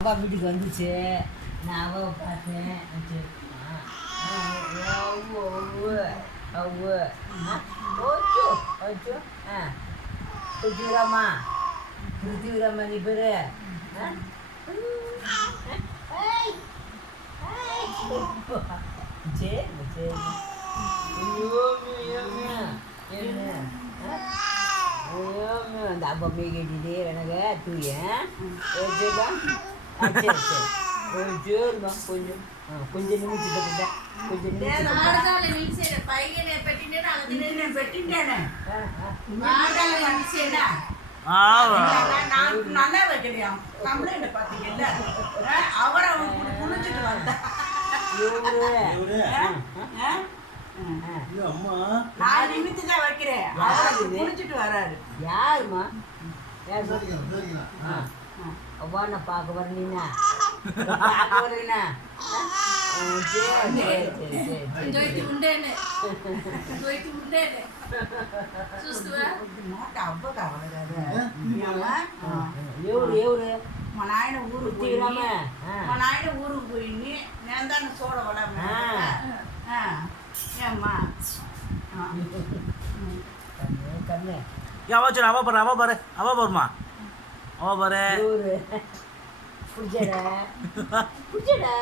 அப்பா வீட்டுக்கு வந்துச்சு. நான் அவாவை பார்த்தேன். பிருத்திவிராமா பிருத்திவிராமா நீ பேரு சரி சரி. அந்த அப்பா போய் கேட்டுட்டு எனக்கு தூயேன் சரிம்மா கொஞ்சம் கொஞ்சம் நிமிஷம் கொஞ்சம் நல்லா வைக்கலையா கம்ப்ளைண்ட் பாத்தீங்கல்ல அவரை குளிச்சுட்டு வந்தேன். நான் நிமித்து தான் வைக்கிறேன். குளிச்சுட்டு வராரு. யாருமா யார் சொல்லுங்க அவ்வாண்ணா பார்க்க வரலீண்ணா பார்க்க வரலீண்ணா ఎవరు ఎవరు మా నాయన ఊరికి పోయి మా నాయన ఊరికి పోయింది. నేను దాన్ని చూడవలమ్మా కన్నే అవచ్చురా అవ బర్మా అవ బరే పుడిచాడా పుడిచాడా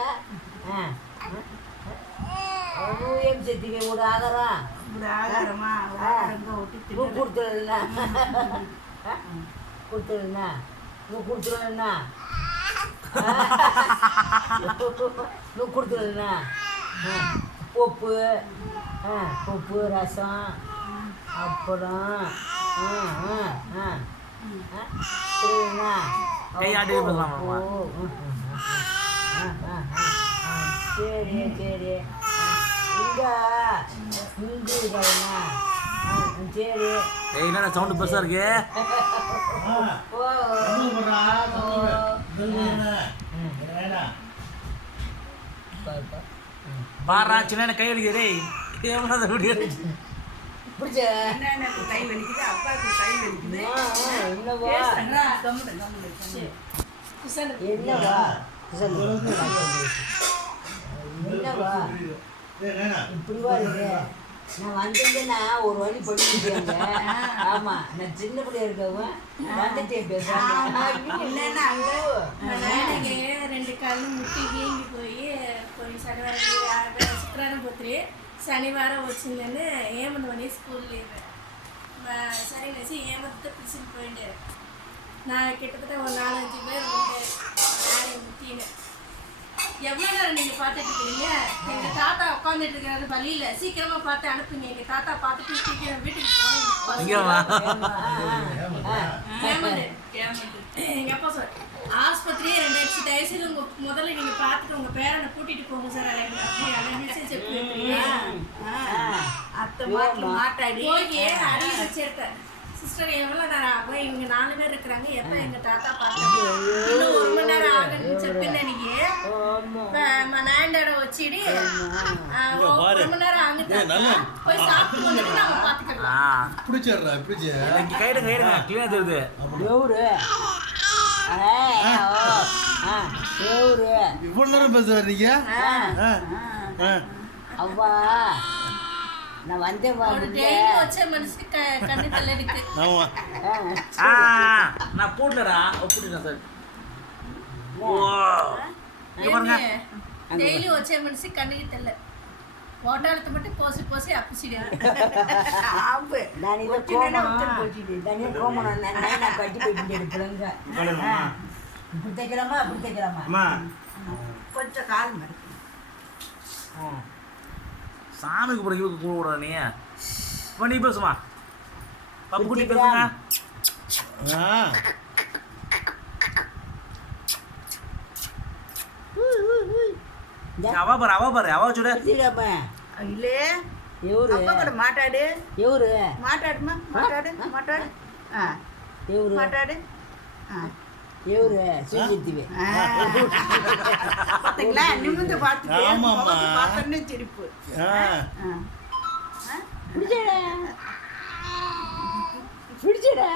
నువ్వు ఏం చెత్తివి ఇప్పుడు ఆగరా నువ్వు కుడుతున్నా కుడుతున్నా నువ్వు కుడుతున్నా నువ్వు కుడుతున్నా உப்பு உப்பு ரசம் அப்புறம் சரி சரி இங்கே இந்து சரி என்ன சவுண்டு பெருசா இருக்கு பாரா சின்ன கை வலிக்குது கை வலிக்குது அப்பாவுக்கு கை வலிக்குது. என்னவா என்னவா இப்படிவா இருக்கு. நான் வந்திருந்தேன்னா ஒரு வழி பண்ணிருக்கேங்க. ஆமா நான் சின்ன பிள்ளையா இருக்கவன் வந்துட்டேன் பேசுறேன். 2 காலும் முட்டி வீங்கி போய் శుక్రవారం పోతే శనివారం వచ్చిందని ఏమని స్కూల్ లీవ్ సరేనేసి ఏమంతా పిలిచిని పోయిండారు. నా கிட்டத்தட்ட ஒரு 4-5 பேர் உண்டாரு. நானே முட்டினேன். எவ்வளோ நேரம் நீங்கள் பார்த்துட்டு இருக்கீங்க? எங்கள் தாத்தா உட்காந்துட்டு இருக்கிறாரு பள்ளியில். சீக்கிரமாக பார்த்து அனுப்புங்க. எங்கள் தாத்தா பார்த்துட்டு சீக்கிரம் வீட்டுக்கு போகணும். எங்கள் அப்பா சார் ஆஸ்பத்திரியே 2 எக்ஸிட் ஆயிடுச்சு. முதல்ல நீங்கள் பார்த்துட்டு உங்கள் பேரனை கூட்டிகிட்டு போங்க சார். அத்தை மாட்டில் மாட்டாடி போய் அடி வச்சிருக்கேன். சிஸ்டர் எவ்வளோ நேரம் ஆகும்? இவங்க 4 பேர் இருக்கிறாங்க. எப்போ எங்கள் தாத்தா பார்த்தாங்க? இன்னும் 1 மணி நேரம் ஆகுன்னு చెప్పిననికి మా నాయన వచ్చిడి 1 மணி நேரம் ஆகுது. போய் சாப்பிட்டு வந்துட்டு நம்ம பார்த்துக்கலாம். பிடிச்சிடுறா பிடிச்சி கைடு கிளீனா தெரியுது. ఎవరు ఎవరు இவ்வளவு நேரம் பேச வர்றீங்க? అవ్వా நான் வந்தேன் వచ్చే మనిషికి కన్ను తెల్లడికి நான் போடலடா போட்டுட்டேன் சார். డైలీ వచ్చే మనిషి కన్నుకి తెల్ల హోటల్తో బట్టి పోసి అప్పిసిడా దాని దాని కోమన నాకు కట్టి పెట్టించాడు పిల్లగా. ఇప్పుడు దగ్గరమ్మా కొంచెం కాలు మరి சாமிக்கு பிறகு கூப்பிட நீ இப்போ நீ பேசுமா பப்பு குட்டி பேசுங்க. அவ பாரு அவ చూడ ఇల్లే ఎవరు అక్కడ మాట్లాడు ఎవరు మాట్లాడమ్మా మాట్లాడు ఎవరు మాట్లాడు ఎవరు చూసిద్దివి பார்த்தீங்களா நிமிந்து பார்த்துட்டு பார்த்தோன்னே சிரிப்பு. பிடிச்சடா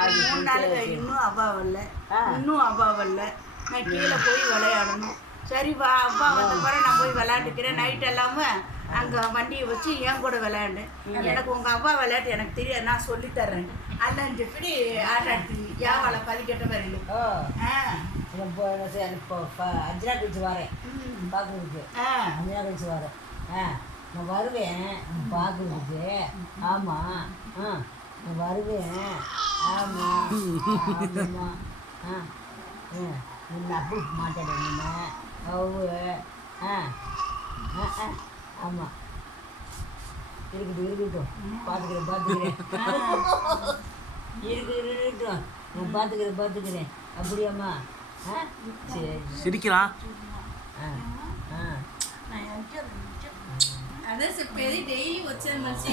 அது 3 நாளுக்கு இன்னும் அப்பா வரல நான் கீழே போய் விளையாடணும். சரி வா, அப்பா வந்த பிறகு நான் போய் விளையாண்டுக்கிறேன். நைட் எல்லாமே அங்கே வண்டியை வச்சு என் கூட விளையாண்டு. எனக்கு உங்கள் அப்பா விளையாட்டு எனக்கு தெரியாது, நான் சொல்லித்தர்றேன். அல்லஞ்சு இப்படி ஆட்டாடுத்தீங்க யாவால பதிக்கட்ட வரையும். ஓ இப்போ அஞ்சனா கழிச்சு வரேன் பார்க்குறதுக்கு. அஞ்சனா கழிச்சு வரேன். நான் வருவேன் பார்க்குறதுக்கு. ஆமாம் நான் வருவேன். ஆமாம் ஆமாம் நின்று அப்படி மாட்டாடுங்க ஆமாம் இருக்கட்டும் பார்த்துக்கிறேன் இருக்கட்டும் நான் பார்த்துக்கிறேன் அப்படியாம்மா? சரி சிரிக்கிறான். நான் அதான் பெரிய டெய்லி வச்ச மனுஷன்